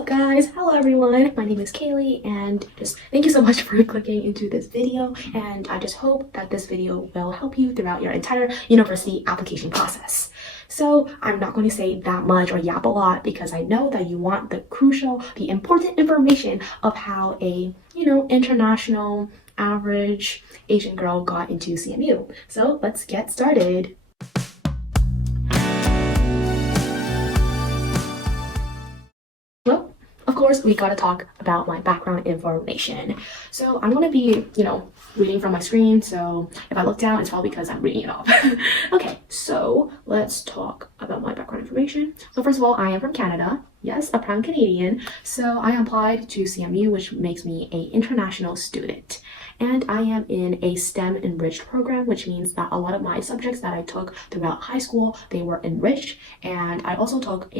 up guys? Hello everyone, my name is Kaylee and just thank you so much for clicking into this video, and I just hope that this video will help you throughout your entire university application process. So I'm not going to say that much or yap a lot because I know that you want the crucial, the important information of how a, international average Asian girl got into CMU. So let's get started. Well, of course, we gotta talk about my background information. So I'm gonna be, reading from my screen. So if I look down, it's probably because I'm reading it off. Okay, so let's talk about my background information. So first of all, I am from Canada. Yes, a proud Canadian. So I applied to CMU, which makes me an international student. And I am in a STEM enriched program, which means that a lot of my subjects that I took throughout high school, they were enriched. And I also took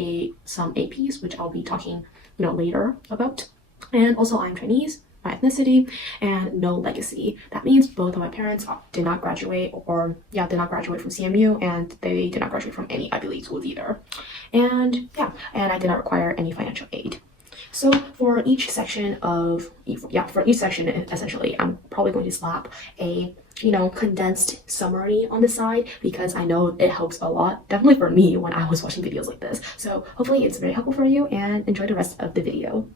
some APs, which I'll be talking, later about. And also I'm Chinese, my ethnicity, and no legacy. That means both of my parents did not graduate from CMU, and they did not graduate from any Ivy League schools either. And I did not require any financial aid. So for each section essentially, I'm probably going to slap a condensed summary on the side because I know it helps a lot, definitely for me when I was watching videos like this. So hopefully it's very helpful for you, and enjoy the rest of the video.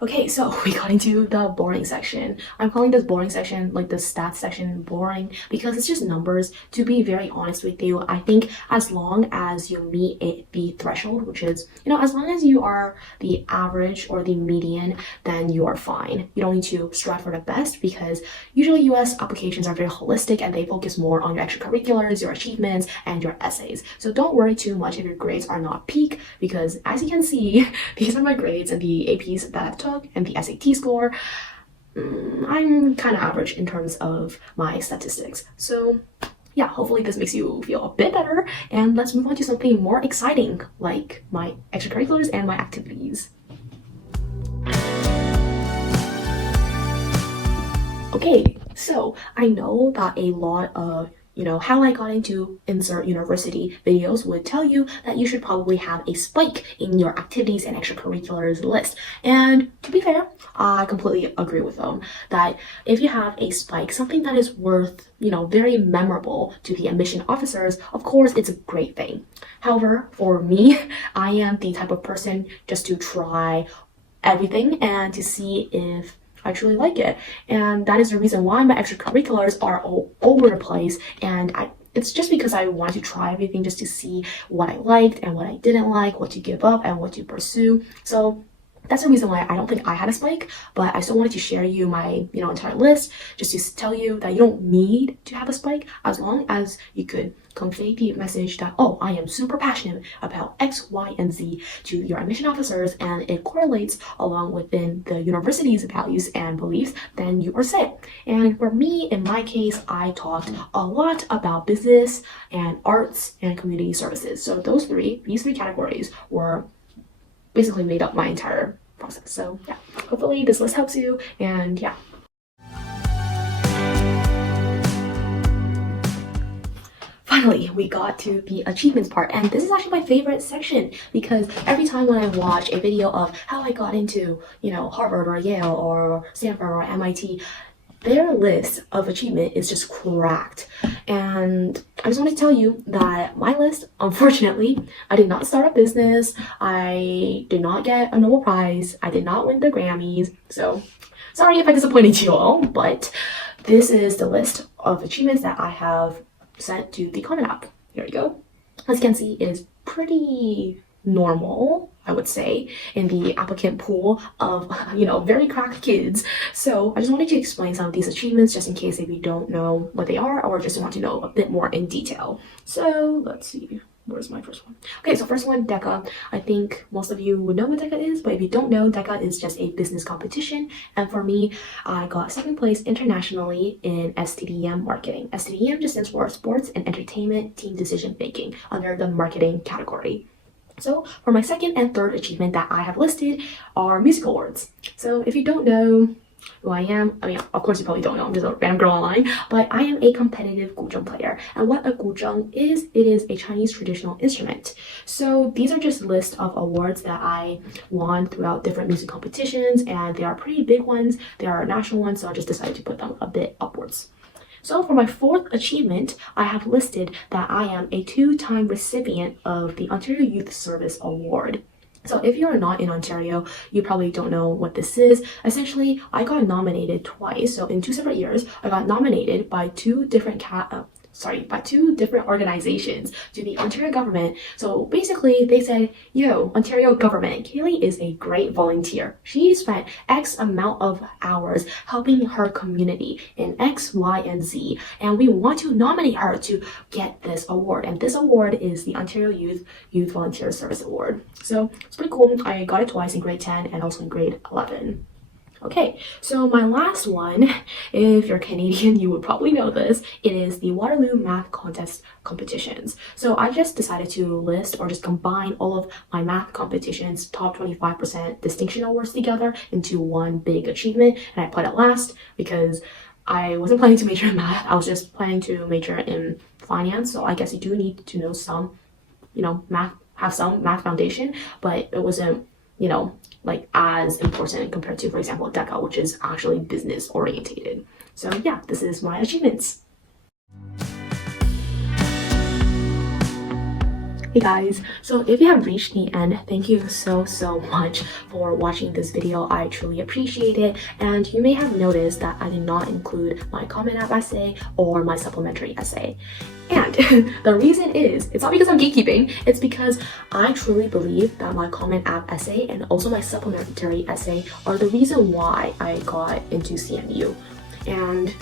Okay, so we got into the boring section. I'm calling this boring section, like the stats section, boring because it's just numbers. To be very honest with you, I think as long as you meet the threshold, which is, as long as you are the average or the median, then you are fine. You don't need to strive for the best because usually US applications are very holistic and they focus more on your extracurriculars, your achievements, and your essays. So don't worry too much if your grades are not peak because as you can see, these are my grades and the APs that I've taught and the SAT score. I'm kind of average in terms of my statistics. So yeah, hopefully this makes you feel a bit better, and let's move on to something more exciting like my extracurriculars and my activities. Okay, so I know that a lot of how I got into insert university videos would tell you that you should probably have a spike in your activities and extracurriculars list. And to be fair, I completely agree with them that if you have a spike, something that is worth, very memorable to the admission officers, of course, it's a great thing. However, for me, I am the type of person just to try everything and to see if I truly like it, and that is the reason why my extracurriculars are all over the place, and it's just because I wanted to try everything just to see what I liked and what I didn't like, what to give up and what to pursue. So that's the reason why I don't think I had a spike, but I still wanted to share you my entire list just to tell you that you don't need to have a spike as long as you could convey the message that, oh, I am super passionate about X, Y, and Z to your admission officers, and it correlates along within the university's values and beliefs, then you are set. And for me, in my case, I talked a lot about business and arts and community services. So these three categories were basically made up my entire process. So yeah, hopefully this list helps you, and yeah. Finally, we got to the achievements part, and this is actually my favorite section because every time when I watch a video of how I got into, Harvard or Yale or Stanford or MIT, their list of achievement is just cracked. And I just want to tell you that my list, unfortunately, I did not start a business, I did not get a Nobel Prize, I did not win the Grammys, so sorry if I disappointed you all, but this is the list of achievements that I have sent to the Common App. Here we go. As you can see, it is pretty normal, I would say, in the applicant pool of, very cracked kids. So I just wanted to explain some of these achievements just in case if you don't know what they are or just want to know a bit more in detail. So let's see. Where's my first one? Okay, so first one, DECA. I think most of you would know what DECA is, but if you don't know, DECA is just a business competition. And for me, I got second place internationally in STDM marketing. STDM just stands for Sports and Entertainment Team Decision Making under the marketing category. So for my second and third achievement that I have listed are music awards. So if you don't know, who I am. I mean, of course you probably don't know, I'm just a random girl online, but I am a competitive guzheng player. And what a guzheng is, it is a Chinese traditional instrument. So these are just lists of awards that I won throughout different music competitions, and they are pretty big ones. They are national ones, so I just decided to put them a bit upwards. So for my fourth achievement, I have listed that I am a two-time recipient of the Ontario Youth Service Award. So if you're not in Ontario, you probably don't know what this is. Essentially, I got nominated twice. So in 2 separate years, I got nominated by two different organizations to the Ontario government. So basically they said, yo, Ontario government, Kaylee is a great volunteer. She spent X amount of hours helping her community in X, Y, and Z. And we want to nominate her to get this award. And this award is the Ontario Youth Volunteer Service Award. So it's pretty cool. I got it twice in grade 10 and also in grade 11. Okay, so my last one, if you're Canadian, you would probably know this. It is the Waterloo Math Contest competitions. So I just decided to list or just combine all of my math competitions top 25% distinction awards together into one big achievement, and I put it last because I wasn't planning to major in math. I was just planning to major in finance. So I guess you do need to know some, math, have some math foundation, but it wasn't, like as important compared to, for example, DECA, which is actually business orientated. So yeah, this is my achievements. Hey guys, so if you have reached the end, thank you so much for watching this video. I truly appreciate it. And you may have noticed that I did not include my Common App essay or my supplementary essay. And the reason is, it's not because I'm gatekeeping, it's because I truly believe that my Common App essay and also my supplementary essay are the reason why I got into CMU. And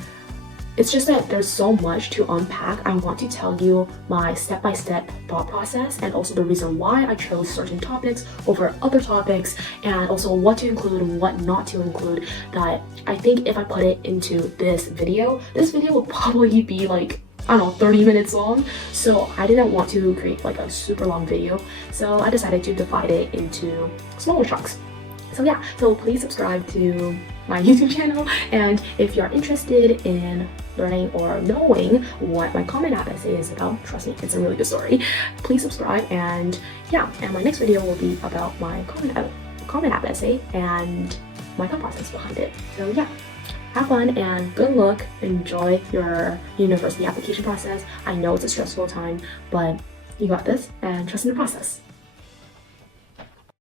it's just that there's so much to unpack. I want to tell you my step-by-step thought process and also the reason why I chose certain topics over other topics, and also what to include and what not to include, that I think if I put it into this video will probably be like, I don't know, 30 minutes long. So I didn't want to create like a super long video. So I decided to divide it into smaller chunks. So yeah, so please subscribe to my YouTube channel, and if you're interested in learning or knowing what my Common App essay is about, trust me, it's a really good story, please subscribe. And yeah, and my next video will be about my Common App essay and my thought process behind it. So yeah, have fun and good luck. Enjoy your university application process. I know it's a stressful time, but you got this, and trust in the process.